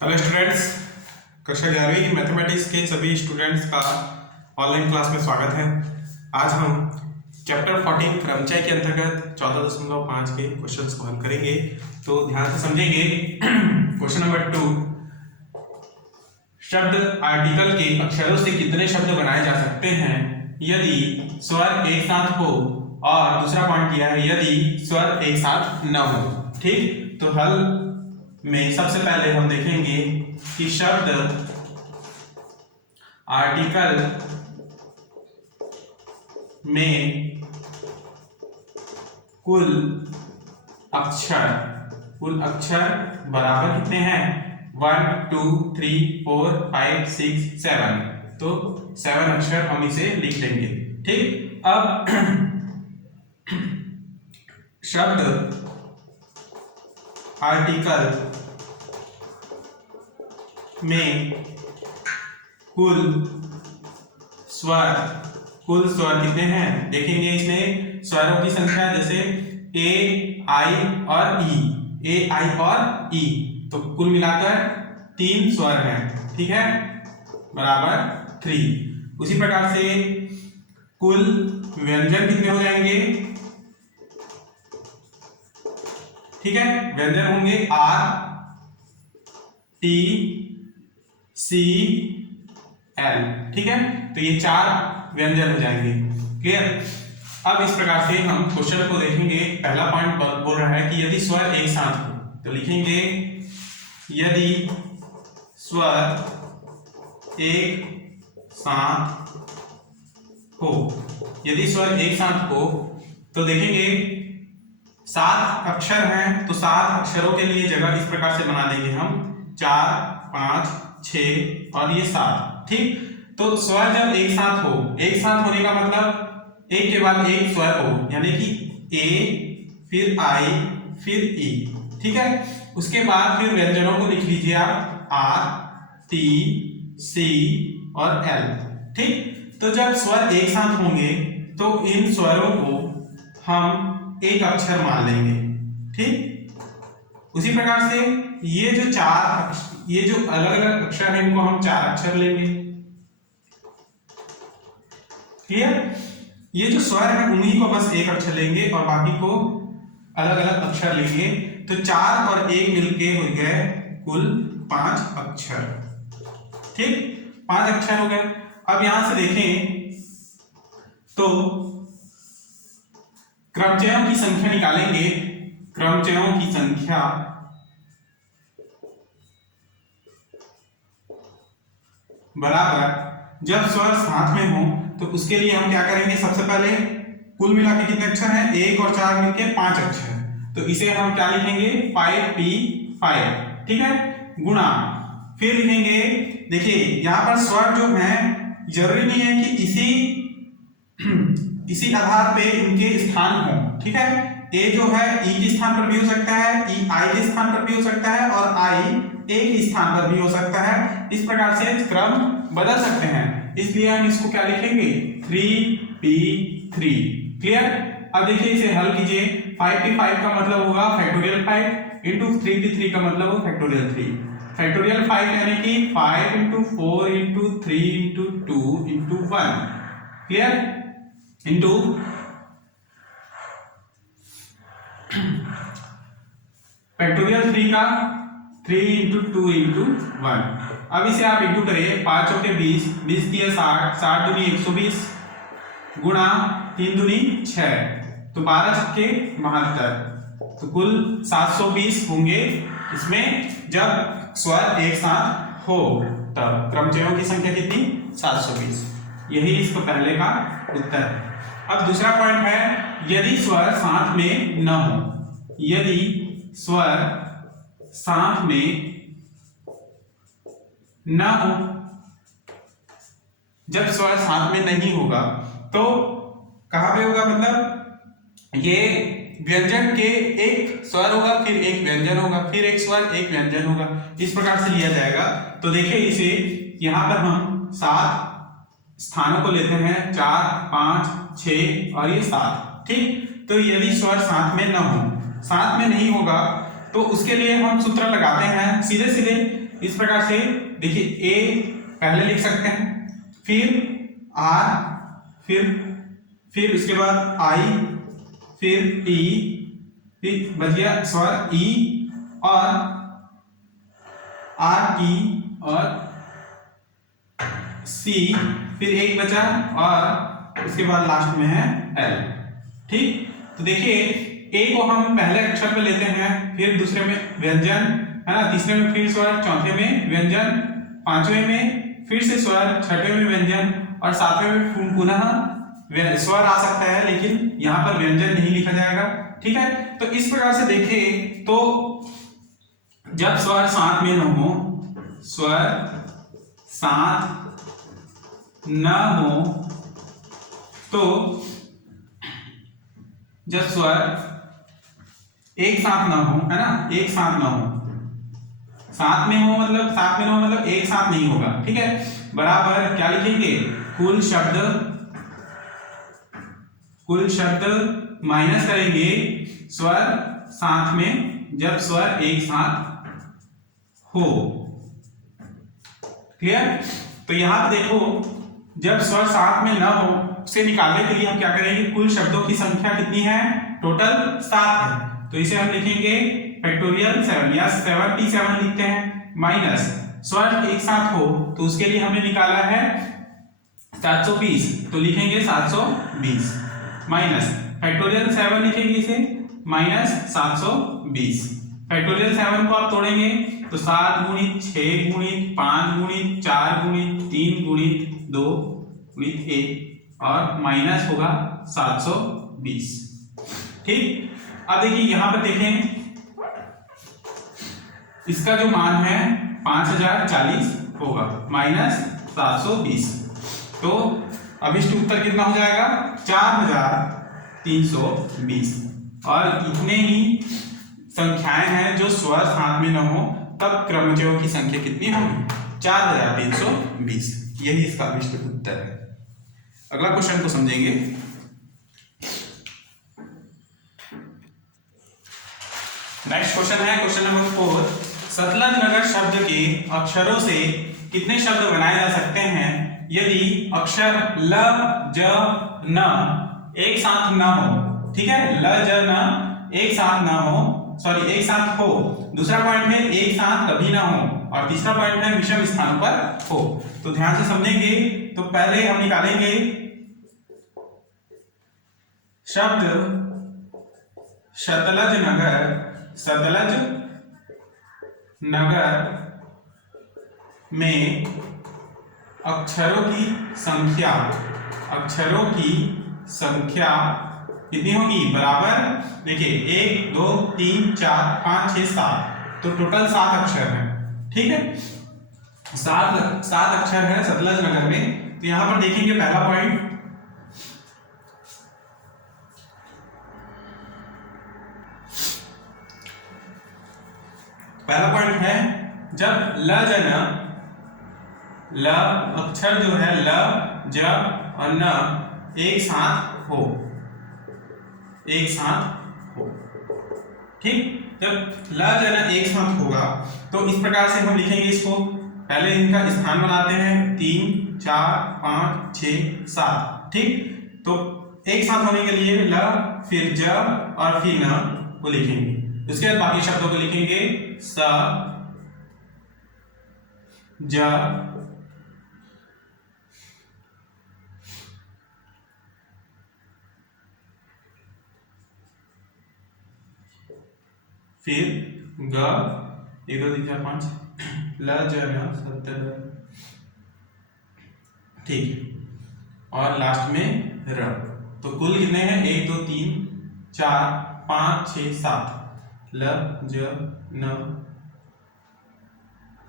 Hello students, कक्षा 11वीं की मैथमेटिक्स के सभी स्टूडेंट्स का ऑनलाइन क्लास में स्वागत है। आज हम चैप्टर 14 क्रमचय के अंतर्गत 14.5 के क्वेश्चंस को हल करेंगे। तो ध्यान से समझेंगे। क्वेश्चन नंबर 2, शब्द आर्टिकल के अक्षरों से कितने शब्द बनाए जा सकते हैं यदि स्वर एक साथ हो, और दूसरा पॉइंट किया है यदि स्वर एक साथ न हो। ठीक, तो हल में सबसे पहले हम देखेंगे कि शब्द आर्टिकल में कुल अक्षर बराबर कितने हैं? 1 2 3 4 5 6 7। तो 7 अक्षर हम इसे लिख लेंगे। ठीक, अब शब्द आर्टिकल में कुल स्वर कितने हैं? देखेंगे इसमें स्वरों की संख्या, जैसे ए आई और ई, तो कुल मिलाकर 3 स्वर हैं। ठीक है, बराबर 3। उसी प्रकार से कुल व्यंजन कितने हो जाएंगे? ठीक है, व्यंजन होंगे आर टी सी एल। ठीक है, तो ये 4 व्यंजन हो जाएंगे। क्लियर? अब इस प्रकार से हम क्वेश्चन को देखेंगे। पहला पॉइंट बोल रहा है कि यदि स्वर एक साथ हो, तो लिखेंगे यदि स्वर एक साथ हो। यदि स्वर एक साथ हो तो देखेंगे 7 अक्षर हैं, तो 7 अक्षरों के लिए जगह इस प्रकार से बना देंगे हम 4 5 6 और ये 7। ठीक, तो स्वर जब एक साथ हो, एक साथ होने का मतलब एक के बाद एक स्वर हो, यानी कि ए फिर आई फिर ई। ठीक है, उसके बाद फिर व्यंजनों को लिख लीजिए आप आर टी सी और एल। ठीक, तो जब स्वर एक साथ होंगे तो इन स्वरों को हम एक अक्षर मान लेंगे। ठीक, उसी प्रकार से ये जो अलग अलग अक्षर हैं इनको हम 4 अक्षर लेंगे। क्लियर? ये जो स्वर है उन्हीं को बस एक अक्षर लेंगे और बाकी को अलग अलग अक्षर लेंगे। तो 4 और 1 मिलके हो गए कुल 5 अक्षर। ठीक, 5 अक्षर हो गए। अब यहां से देखें तो क्रमचयों की संख्या निकालेंगे। क्रमचयों की संख्या बराबर, जब स्वर साथ में हो तो उसके लिए हम क्या करेंगे? सबसे पहले कुल मिला के कितने अक्षर हैं? 1 और 4 मिलके 5 अक्षर, तो इसे हम क्या लिखेंगे? 5p5। ठीक है, गुणा, फिर लिखेंगे, देखिए यहां पर स्वर जो है जरूरी नहीं है कि इसी आधार पे इनके स्थान हो। ठीक है, ए जो है ई के स्थान पर भी हो सकता है, ई आई के स्थान पर भी हो सकता है, और आई ए के स्थान पर भी हो सकता है। इस प्रकार से क्रम बदल सकते हैं, इसलिए हम इसको क्या लिखेंगे? 3p3। क्लियर? अब देखिए इसे हल कीजिए। 5p5 का मतलब होगा फैक्टोरियल 5 इंटू 3p3 का मतलब होगा फैक्टोरियल 3। फैक्टोरियल 5 यानी कि 5 into 4 into 3 into 2 into 1। Clear? Into factorial 3 का 3 इंटू 2 इंटू 1। अब इसे आप इंटू करिए, 5 चौके 20, 20 दिया 60, 60 दूनी 120, गुणा 3 दूनी 6, तो 12 छक्के 72, तो कुल 720 होंगे इसमें जब स्वर एक साथ हो। तब क्रमचयों की संख्या कितनी? 720। यही इसको पहले का उत्तर है। अब दूसरा पॉइंट है यदि स्वर साथ में न हो। यदि स्वर साथ में न हो, जब स्वर साथ में नहीं होगा तो कहां पे होगा? मतलब ये व्यंजन के एक स्वर होगा, फिर एक व्यंजन होगा, फिर एक स्वर एक व्यंजन होगा, इस प्रकार से लिया जाएगा। तो देखिए इसे यहां पर हम 7 स्थानों को लेते हैं, 4 5 6 और ये 7। ठीक, तो यदि स्वर साथ में न हो, साथ में नहीं होगा, तो उसके लिए हम सूत्र लगाते हैं सीधे सीधे इस प्रकार से देखिए ए पहले लिख सकते हैं, फिर आर, फिर उसके बाद आई, फिर टी, फिर बच गया स्वर ई और आर टी और सी, फिर एक बचा और उसके बाद लास्ट में है एल। ठीक, तो देखिए ए को हम पहले अक्षर पे लेते हैं, फिर दूसरे में व्यंजन है ना, तीसरे में फिर स्वर, चौथे में व्यंजन, पांचवें में फिर से स्वर, छठवें में व्यंजन और सातवें में पुनः स्वर आ सकता है, लेकिन यहाँ पर व्यंजन नहीं लिखा जाएगा। ठीक है, तो इस प्रकार से देखिए तो जब स्वर साथ में न हो, स्वर साथ न हो, तो जब स्वर एक साथ ना हो, है ना, एक साथ ना हो, साथ में हो मतलब साथ में ना हो मतलब एक साथ नहीं होगा। ठीक है, बराबर क्या लिखेंगे, कुल शब्द माइनस करेंगे स्वर साथ में, जब स्वर एक साथ हो। क्लियर, तो यहां पे देखो जब स्वर साथ में ना हो उसे निकालने के लिए हम क्या करेंगे, कुल शब्दों की संख्या कितनी है, टोटल 7 है, तो इसे हम लिखेंगे फैक्टोरियल 7 या 77 लिखते हैं, माइनस स्वर एक साथ हो तो उसके लिए हमने निकाला है 720, तो लिखेंगे 720 माइनस फैक्टोरियल 7 लिखेंगे इसे माइनस 720। फैक्टोरियल 7 को आप तोड़ेंगे तो 7 गुणित 6 गुणित 5 गुणित 4 गुणित 3 गुणित 2 गुणित 1 और माइनस होगा 720। ठीक, अब देखिए यहां पर देखें इसका जो मान है 5040 होगा माइनस 720, तो अभिष्ट उत्तर कितना हो जाएगा 4320। और इतने ही संख्याएं हैं जो स्वर साथ में न हो, तब क्रमजों की संख्या कितनी होगी 4320। यही इसका अभिष्ट उत्तर है। अगला क्वेश्चन को समझेंगे। नेक्स्ट क्वेश्चन है क्वेश्चन नंबर 4, सतलज नगर शब्द के अक्षरों से कितने शब्द बनाए जा सकते हैं यदि अक्षर ल ज न एक साथ न हो। ठीक है, ल ज न एक साथ न हो, सॉरी एक साथ हो, दूसरा पॉइंट है एक साथ कभी ना हो, और तीसरा पॉइंट है विषम स्थान पर हो। तो ध्यान से समझेंगे, तो पहले हम निकालेंगे शब्द सतलज नगर में अक्षरों की संख्या कितनी होगी, बराबर देखिए 1 2 3 4 5 6 7, तो टोटल 7 अक्षर हैं। ठीक है, 7 अक्षर है सतलज नगर में। तो यहां पर देखेंगे पहला पॉइंट, है जब ल ज न, ल अक्षर जो है ल ज और न एक साथ हो, ठीक, जब ल ज न एक साथ होगा तो इस प्रकार से हम लिखेंगे इसको, पहले इनका स्थान बनाते हैं 3 4 5 6 7। ठीक, तो एक साथ होने के लिए ल फिर ज और फिर न को लिखेंगे, उसके बाद बाकी शब्दों को लिखेंगे स ज फिर ग 1 2 3 4 5 ल ज न सत्तर, ठीक, और लास्ट में र। तो कुल कितने हैं 1 2 3 4 5 6 7, ल ज न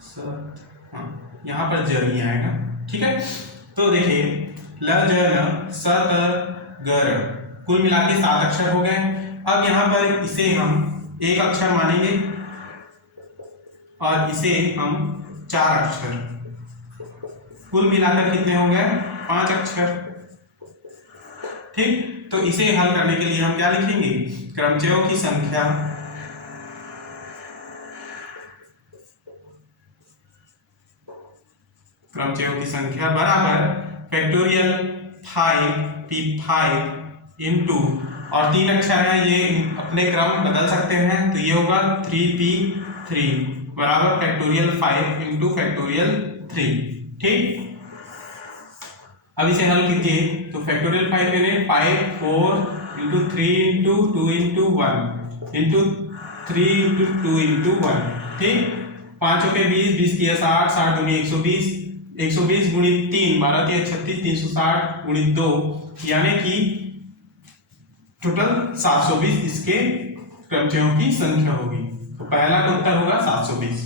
सत, हाँ यहाँ पर ज नहीं आएगा। ठीक है, तो देखिए ल ज न सत गर, कुल मिला के 7 अक्षर हो गए। अब यहाँ पर इसे हम एक अक्षर मानेंगे और इसे हम 4 अक्षर, कुल मिलाकर कितने हो गए 5 अक्षर। ठीक, तो इसे हल करने के लिए हम क्या लिखेंगे, क्रमचयों की संख्या क्रमचयों की संख्या बराबर फैक्टोरियल 5p5 इंटू, और 3 अक्षर है ये अपने क्रम बदल सकते हैं, तो ये होगा 3p3 बराबर फैक्टोरियल 5 इंटू फैक्टोरियल 3। ठीक, अब इसे हल कीजिए तो फैक्टोरियल 5 करें 5 4 into 3 into 2 into 1 into 3 into 2 into 1। ठीक, 5 के 20, 20 के 60, 60 दूनी 120, 120 गुणित 3 12 के 36, 360 गुणित 2 यानी कि टोटल 720 इसके क्रमचयों की संख्या होगी। तो पहला का उत्तर होगा 720।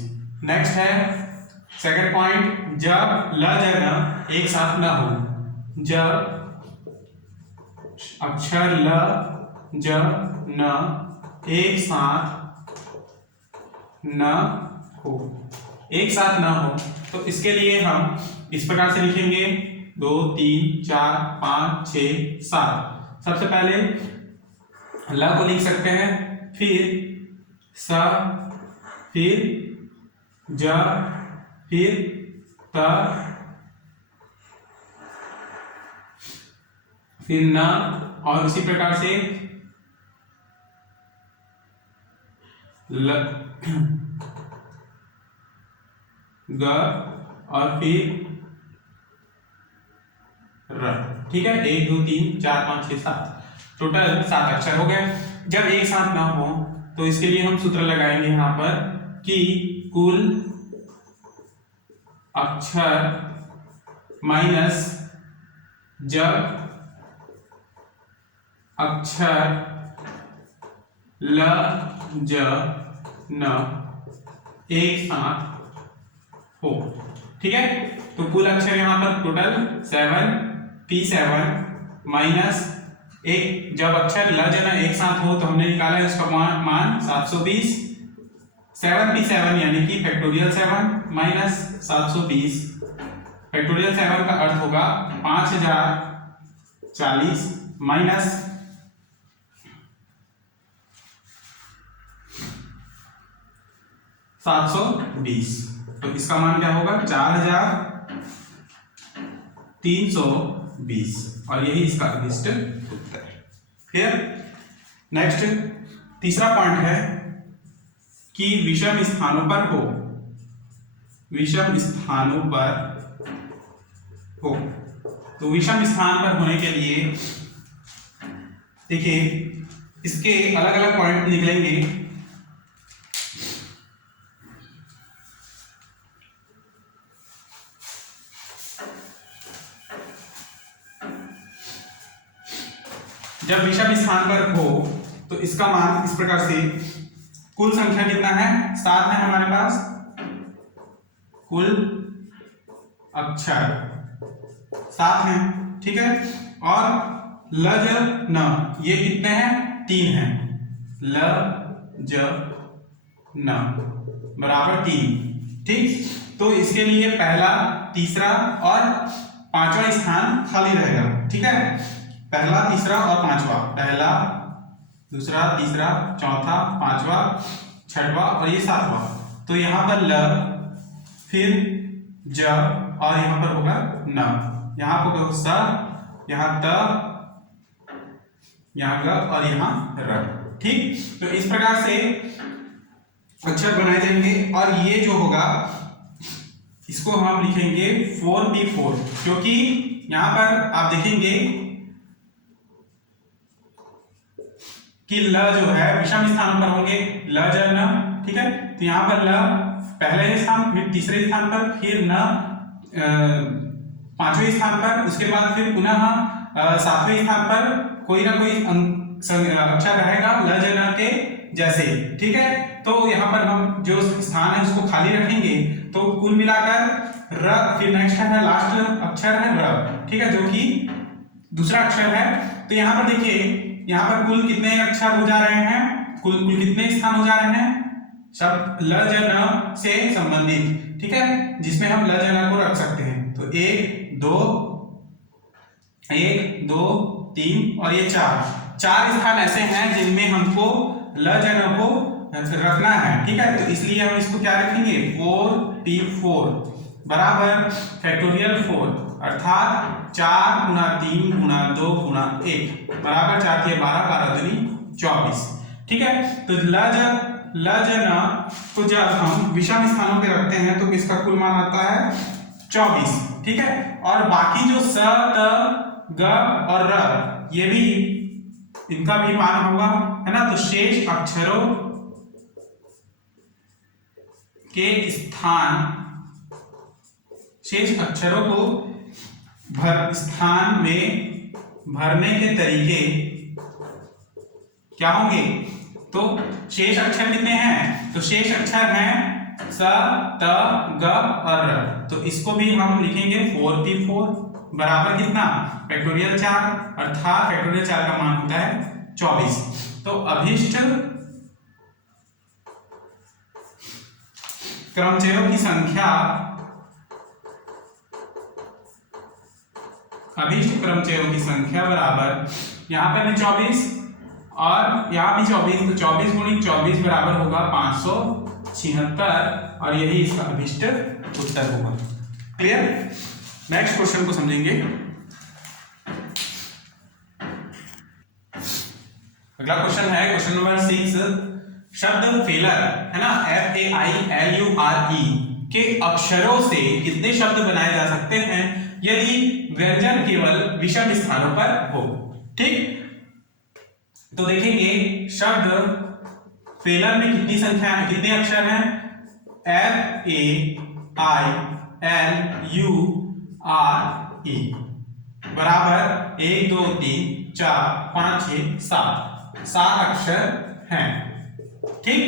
नेक्स्ट है सेकंड पॉइंट, जब ल जगह एक साथ न हो, जब अक्षर ल ज न एक साथ न हो, एक साथ न हो, तो इसके लिए हम इस प्रकार से लिखेंगे 2 3 4 5 6 7। सबसे पहले ल को लिख सकते हैं, फिर स, फिर ज, फिर त, फिर न, और इसी प्रकार से ल ग और फिर र। ठीक है, 1 2 3 4 5 6 7, टोटल 7 अक्षर हो गए। जब एक साथ ना हो तो इसके लिए हम सूत्र लगाएंगे यहां पर कि कुल अक्षर माइनस जब अक्षर ल ज न एक साथ हो। ठीक है, तो कुल अक्षर यहां पर टोटल 7p7 माइनस एक, जब अक्षर ल ज न एक साथ हो तो हमने निकाला इसका मान 720, 7p7 यानी कि फैक्टोरियल 7 माइनस 720, फैक्टोरियल 7 का अर्थ होगा 5040 माइनस 720, तो इसका मान क्या होगा 4320, और यही इसका अभिष्ट उत्तर है। फिर नेक्स्ट तीसरा पॉइंट है कि विषम स्थानों पर हो, विषम स्थानों पर हो। तो विषम स्थान पर होने के लिए देखिए इसके अलग अलग पॉइंट निकलेंगे। जब विषम स्थान पर हो तो इसका मान इस प्रकार से, कुल संख्या कितना है 7 है हमारे पास, कुल अक्षर 7 हैं। ठीक है, और ल ज न ये कितने हैं 3 हैं, ल ज न बराबर 3। ठीक, तो इसके लिए पहला तीसरा और पांचवा स्थान खाली रहेगा। ठीक है, पहला तीसरा और पांचवा, पहला दूसरा तीसरा चौथा पांचवा छठवा और ये सातवां, तो यहां पर ल, फिर ज, और यहां पर होगा न, यहां पर होगा स, यहां त, यहां ग और यहां र। ठीक, तो इस प्रकार से अक्षर बनाए जाएंगे, और ये जो होगा इसको हम लिखेंगे 4p4, क्योंकि यहां पर आप देखेंगे कि ल जो है विषम स्थान पर होंगे, ल ज न। ठीक है, तो यहां पर ल पहले स्थान, फिर तीसरे स्थान पर, फिर न पांचवें स्थान पर, उसके बाद फिर पुनः सातवें स्थान पर कोई ना कोई अक्षर रहेगा ल ज न के जैसे। ठीक है, तो यहाँ पर हम जो स्थान है उसको खाली रखेंगे, तो कुल मिलाकर र, फिर नेक्स्ट है लास्ट अक्षर है र। ठीक है, जो कि दूसरा अक्षर है। तो यहाँ पर देखिए यहाँ पर कुल कितने अक्षर हो जा रहे हैं, कुल कितने स्थान हो जा रहे हैं, शब्द ल ज न से संबंधित। ठीक है, जिसमें हम ल ज न को रख सकते हैं। तो 1 2 1 2 3 और ये 4 स्थान ऐसे हैं जिनमें हमको ल ज न को रखना है। ठीक है, तो इसलिए हम इसको क्या रखेंगे 4p4, बराबर फैक्टोरियल 4 अर्थात 4 गुना 3 गुना 2 गुना 1 बराबर 4 के 12 12 दूनी 24। ठीक है, तो ल ज न को जब हम विषम स्थानों पे रखते हैं तो इसका कुल मान आता है 24। ठीक है, और बाकी जो स त ग और र ये भी इनका भी मान होगा, है ना। तो शेष अक्षरों के शेष अक्षरों को स्थान में भरने के तरीके क्या होंगे। तो शेष अक्षर कितने हैं, तो शेष अक्षर हैं स त ग और र। तो इसको भी हम लिखेंगे 4p4 बराबर कितना फैक्टोरियल 4 अर्थात फैक्टोरियल 4 का मान होता है 24। तो अभिष्ट क्रमचयों की संख्या बराबर यहाँ पे भी 24 और यहाँ भी 24, तो 24 गुणित 24 बराबर होगा 576 और यही इसका अभिष्ट उत्तर होगा। क्लियर। नेक्स्ट क्वेश्चन को समझेंगे। अगला क्वेश्चन है क्वेश्चन नंबर 6। शब्द फेलर, है ना, FAILURE के अक्षरों से कितने शब्द बनाए जा सकते हैं यदि व्यंजन केवल विषम स्थानों पर हो। ठीक, तो देखेंगे शब्द फेलर में कितनी संख्या है, कितने अक्षर हैं, FAILURE बराबर 1 2 3 4 5 6 7 अक्षर हैं। ठीक,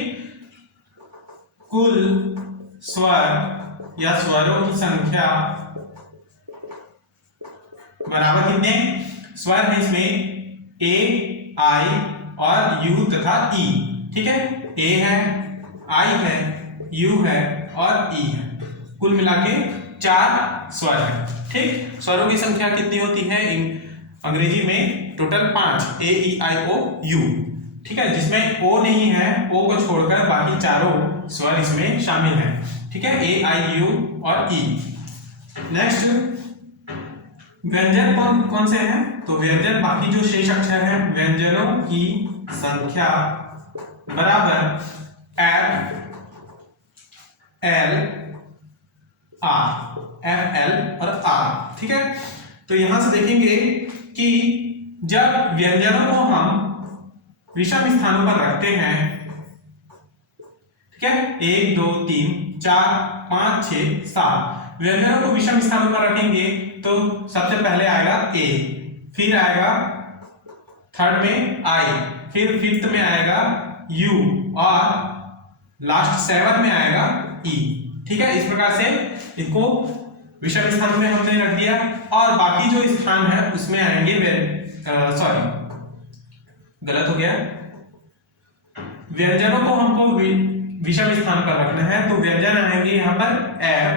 कुल स्वर या स्वरों की संख्या बराबर कितने स्वर है इसमें, A I और U तथा E। ठीक है, A है, I है, U है और E है, कुल मिला के 4 स्वर है। ठीक, स्वरों की संख्या कितनी होती है अंग्रेजी में, total 5 A E I O U। ठीक है, जिसमें O नहीं है, O को छोड़कर बाकी चारों स्वर इसमें शामिल हैं। ठीक है, A I U और E। नेक्स्ट व्यंजन कौन से हैं, तो व्यंजन बाकी जो शेष अक्षर हैं व्यंजनों की संख्या बराबर F L और R। ठीक है, तो यहां से देखेंगे कि जब व्यंजनों को हम विषम स्थानों पर रखते हैं, ठीक है, 1 2 3 4 5 6 7 व्यंजनों को विषम स्थानों पर रखेंगे तो सबसे पहले आएगा A, फिर आएगा थर्ड में I, फिर फिफ्थ में आएगा U और लास्ट 7 में आएगा E। ठीक है, इस प्रकार से इनको विषम स्थान में हमने रख दिया और बाकी जो स्थान है उसमें आएंगे गलत हो गया, व्यंजनों को हमको विषम स्थान पर रखना है तो व्यंजन आएंगे यहाँ पर F,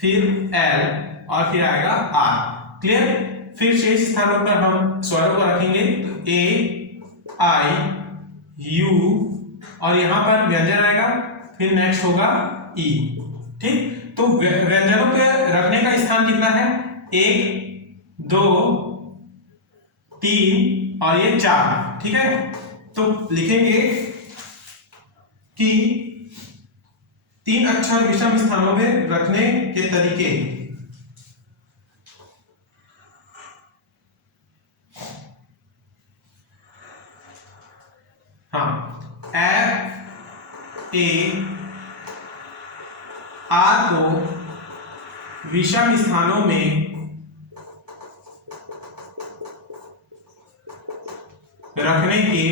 फिर L और फिर आएगा R। क्लियर। फिर शेष स्थानों पर हम स्वरों को रखेंगे तो A I U और यहाँ पर व्यंजन आएगा, फिर नेक्स्ट होगा E। ठीक, तो व्यंजनों के रखने का स्थान कितना है, 1 2 3 और ये 4। ठीक है, तो लिखेंगे कि 3 अक्षर विषम स्थानों में रखने के तरीके। हाँ, F A R को विषम स्थानों में रखने के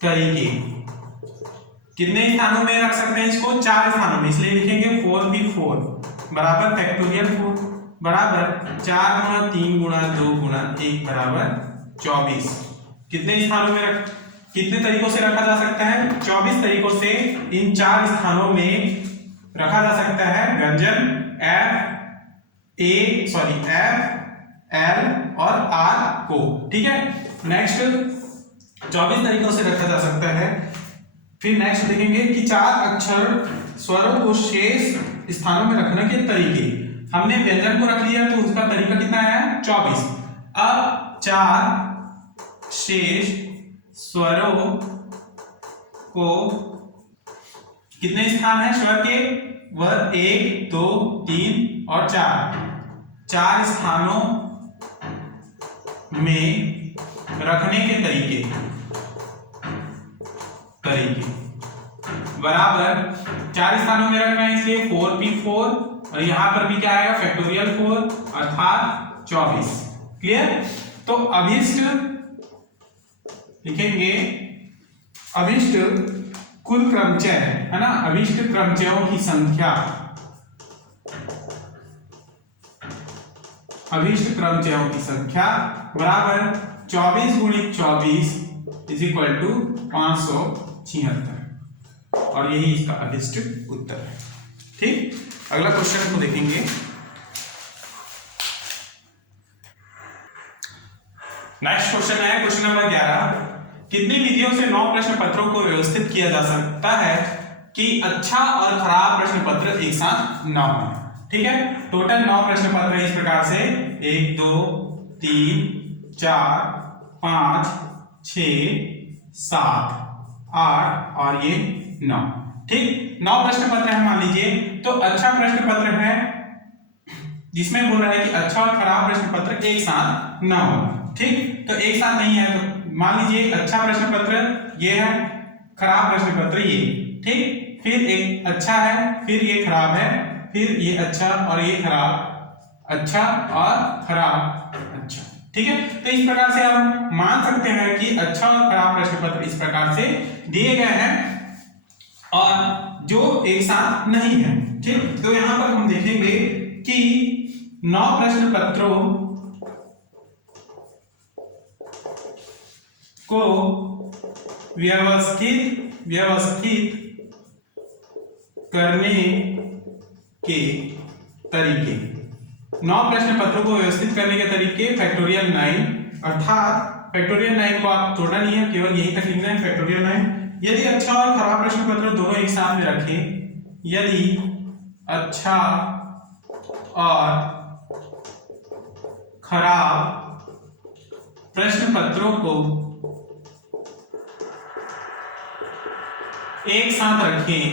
तरीके। कितने स्थानों में रख सकते हैं इसको, 4 स्थानों में, इसलिए लिखेंगे 4p4 बराबर फैक्टोरियल 4 बराबर 4 गुणा 3 गुणा 2 गुणा 1 बराबर 24। कितने स्थानों में कितने तरीकों से रखा जा सकता है, 24 तरीकों से इन 4 स्थानों में रखा जा सकता है व्यंजन F L और R को। ठीक है, नेक्स्ट 24 तरीकों से रखा जा सकता है। फिर नेक्स्ट देखेंगे कि 4 अक्षर स्वरों को शेष स्थानों में रखने के तरीके। हमने व्यंजन को रख लिया तो उसका तरीका कितना है 24। अब 4 शेष स्वरों को कितने स्थान है स्वर के, वह 1 2 3 और 4 स्थानों में रखने के तरीके बराबर 4 स्थानों में रखना है इसलिए 4p4 और यहां पर भी क्या आएगा फैक्टोरियल 4 अर्थात 24। क्लियर। तो अभिष्ट लिखेंगे, अभिष्ट कुल क्रमचय है ना, अभिष्ट क्रमचयों की संख्या, अभिष्ट क्रमचयों की संख्या बराबर 24 × 24 = 576 और यही इसका अभिष्ट उत्तर है। ठीक, अगला क्वेश्चन को देखेंगे। नेक्स्ट क्वेश्चन है क्वेश्चन नंबर 11। कितनी विधियों से 9 प्रश्न पत्रों को व्यवस्थित किया जा सकता है कि अच्छा और खराब प्रश्न पत्र एक साथ न हो। ठीक है, टोटल 9 प्रश्न पत्र इस प्रकार से 1 2 3 4 5 6 7 8 और ये 9। ठीक, 9 प्रश्न पत्र है मान लीजिए। तो अच्छा प्रश्न पत्र है जिसमें बोल रहा है कि अच्छा और खराब प्रश्न पत्र एक साथ न हो। ठीक, तो एक साथ नहीं है तो मान लीजिए अच्छा प्रश्न पत्र ये है, खराब प्रश्न पत्र ये। ठीक, फिर एक अच्छा है, फिर ये खराब है, फिर ये अच्छा और ये खराब, अच्छा और खराब अच्छा। ठीक है, तो इस प्रकार से हम मान सकते हैं कि अच्छा और खराब प्रश्न पत्र इस प्रकार से दिए गए हैं और जो एक साथ नहीं है। ठीक, तो यहां पर हम देखेंगे कि 9 प्रश्न पत्रों को व्यवस्थित करने के तरीके। 9 प्रश्न पत्रों को व्यवस्थित करने के तरीके फैक्टोरियल 9 अर्थात फैक्टोरियल 9 को आप छोड़ना नहीं है, केवल यहीं तक लिखना है फैक्टोरियल 9। यदि अच्छा और खराब प्रश्न पत्र दोनों एक साथ में रखें, यदि अच्छा और खराब प्रश्न पत्रों को एक साथ रखें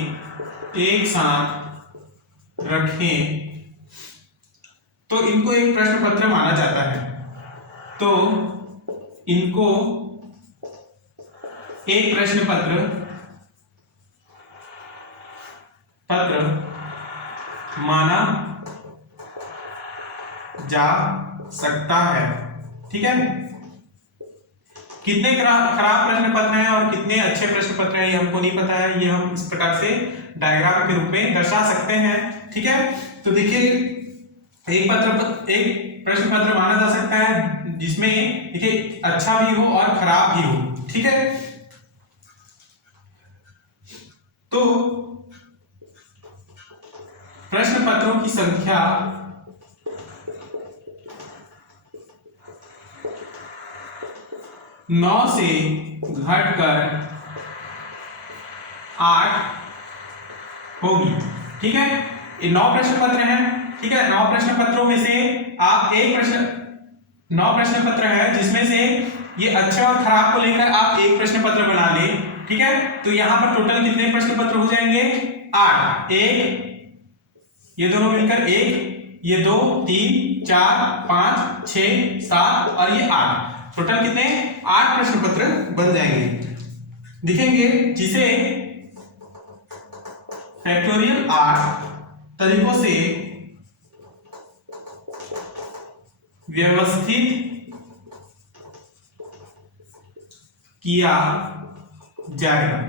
तो इनको एक प्रश्न पत्र माना जाता है। तो इनको एक प्रश्न पत्र माना जा सकता है। ठीक है, कितने खराब प्रश्न पत्र हैं और कितने अच्छे प्रश्न पत्र हैं ये हमको नहीं पता है, ये हम इस प्रकार से डायग्राम के रूप में दर्शा सकते हैं। ठीक है, तो देखिए एक प्रश्न पत्र माना जा सकता है जिसमें देखिए अच्छा भी हो और खराब भी हो। ठीक है, तो प्रश्न पत्रों की संख्या 9 से घटकर 8 होगी। ठीक है, ये 9 प्रश्न पत्र हैं। ठीक है, 9 प्रश्न पत्रों में से आप 9 प्रश्न पत्र है जिसमें से ये अच्छे और खराब को लेकर आप एक प्रश्न पत्र बना ले। ठीक है, तो यहां पर टोटल कितने प्रश्न पत्र हो जाएंगे 8। एक ये दोनों मिलकर 1, ये 2 3 4 5 6 7 और ये 8, टोटल कितने 8 प्रश्न पत्र बन जाएंगे। दिखेंगे जिसे फैक्टोरियल 8 तरीकों से व्यवस्थित किया जाएगा।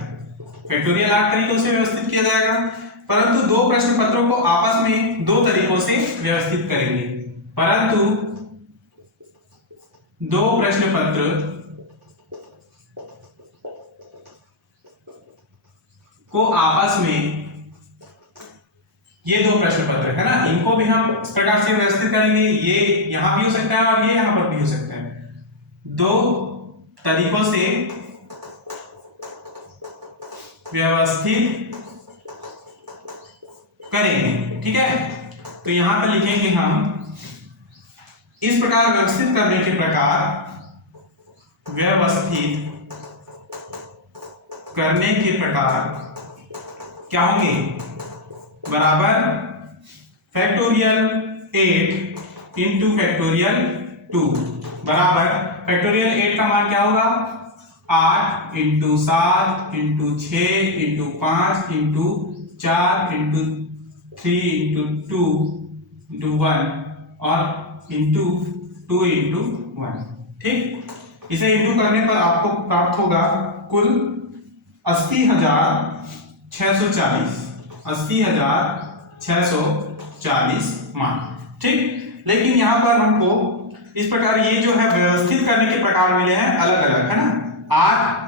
फैक्टोरियल 8 तरीकों से व्यवस्थित किया जाएगा, परंतु 2 प्रश्न पत्रों को आपस में 2 तरीकों से व्यवस्थित करेंगे। परंतु 2 प्रश्न पत्र को आपस में, ये 2 प्रश्न पत्र है ना, इनको भी हम इस प्रकार से व्यवस्थित करेंगे। ये यहां भी हो सकता है और ये यहां पर भी हो सकता है। 2 तरीकों से व्यवस्थित करेंगे। ठीक है, तो यहां पर लिखेंगे हम इस प्रकार व्यवस्थित करने के प्रकार, व्यवस्थित करने के प्रकार क्या होंगे, बराबर फैक्टोरियल 8 इंटू फैक्टोरियल 2 बराबर फैक्टोरियल 8 का मान क्या होगा, 8 into 7 into 6 into 5 into 4 into 3 into 2 into 1 और इंटू 2 इंटू 1। ठीक, इसे इंटू करने पर आपको प्राप्त होगा कुल 80,640 80,640 मान। ठीक, लेकिन यहां पर हमको इस प्रकार ये जो है व्यवस्थित करने के प्रकार मिले हैं अलग अलग, है ना। 8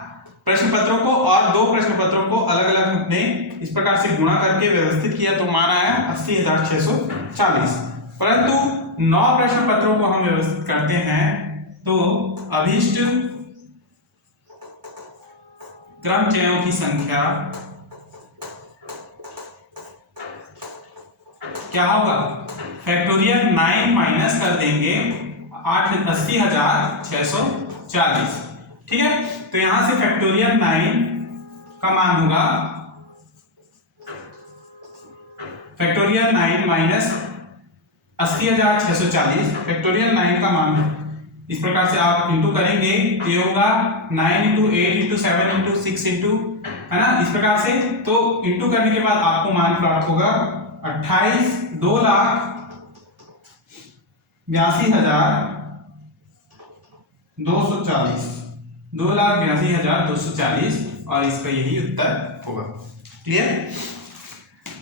प्रश्न पत्रों को और 2 प्रश्न पत्रों को अलग अलग हमने इस प्रकार से गुणा करके व्यवस्थित किया तो मान आया 80,640। परंतु 9 प्रश्न पत्रों को हम व्यवस्थित करते हैं तो अभीष्ट क्रमचयों की संख्या क्या होगा, फैक्टोरियल 9 माइनस कर देंगे 80,640। ठीक है, तो यहां से फैक्टोरियल 9 का मान होगा, फैक्टोरियल 9 माइनस 80,640, फैक्टोरियल 9 का मान इस प्रकार से आप इंटू करेंगे तो ये होगा 9 इंटू 8 इंटू 7 इंटू 6 इंटू, है ना, इस प्रकार से। तो इंटू करने के बाद आपको मान प्राप्त होगा 2,82,240 2,82,240 और इसका यही उत्तर होगा। क्लियर।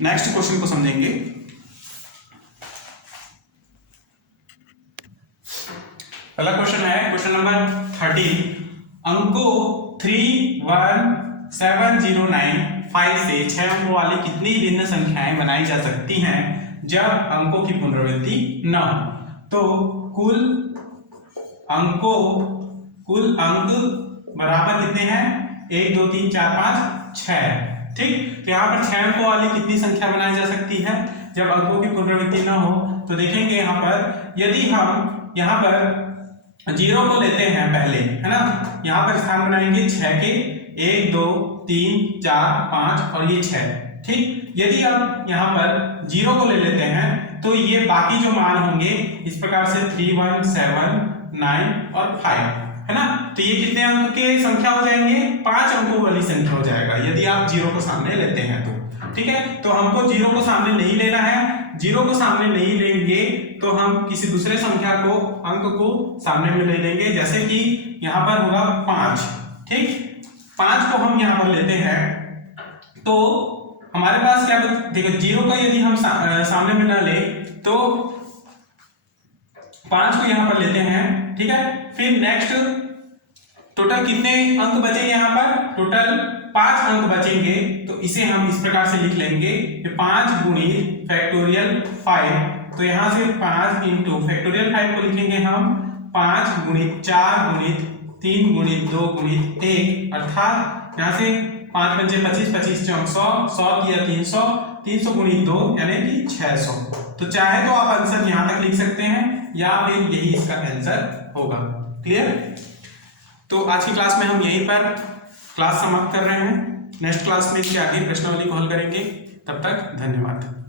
नेक्स्ट क्वेश्चन को समझेंगे। पहला क्वेश्चन है क्वेश्चन नंबर 13, अंकों 31709 से 6 अंकों वाली कितनी भिन्न संख्याएं बनाई जा सकती हैं जब अंकों की पुनरावृत्ति न हो। तो कुल अंक बराबर कितने हैं, 1 2 3 4 5 6। ठीक, तो यहाँ पर 6 अंकों वाली कितनी संख्या बनाई जा सकती है जब अंकों की पुनरावृत्ति न हो। तो देखेंगे यहाँ पर, यदि हम यहाँ पर 0 को लेते हैं पहले, है ना, यहाँ पर स्थान बनाएंगे 6 के, 1 2 3 4 5 और ये 6। ठीक, यदि आप यहाँ पर 0 को ले लेते हैं तो ये बाकी जो मान होंगे इस प्रकार से 3 1 7 9 और 5, है ना। तो ये कितने अंक के संख्या हो जाएंगे, 5 अंकों वाली संख्या हो जाएगा यदि आप 0 को सामने लेते हैं तो। ठीक है, तो हमको 0 को सामने नहीं लेना है। 0 को सामने नहीं लेंगे तो हम किसी दूसरे संख्या को, अंक को सामने में ले लेंगे, जैसे कि यहाँ पर होगा 5। ठीक, 5 को हम यहाँ पर लेते हैं तो हमारे पास क्या, देखो 0 को यदि हम सामने में ना ले तो 5 को यहाँ पर लेते हैं। ठीक है, फिर नेक्स्ट टोटल कितने अंक बचे यहाँ पर, टोटल 5 अंक बचेंगे। तो इसे हम इस प्रकार से लिख लेंगे 5 गुणित फैक्टोरियल 5। तो यहां से 5 इंटू फैक्टोरियल 5 को लिखेंगे हम 5 गुणित 4 गुणित 3 गुणित 2 गुणित 1, अर्थात यहां से 5 पंचे 25 25 चौक 100 100 किया 300 300 गुणित 2 यानी कि 600। तो चाहे तो आप आंसर यहां तक लिख सकते हैं या फिर यही इसका आंसर होगा। क्लियर। तो आज की क्लास में हम यहीं पर क्लास समाप्त कर रहे हैं। नेक्स्ट क्लास में इसके आगे प्रश्नावली को हल करेंगे। तब तक धन्यवाद।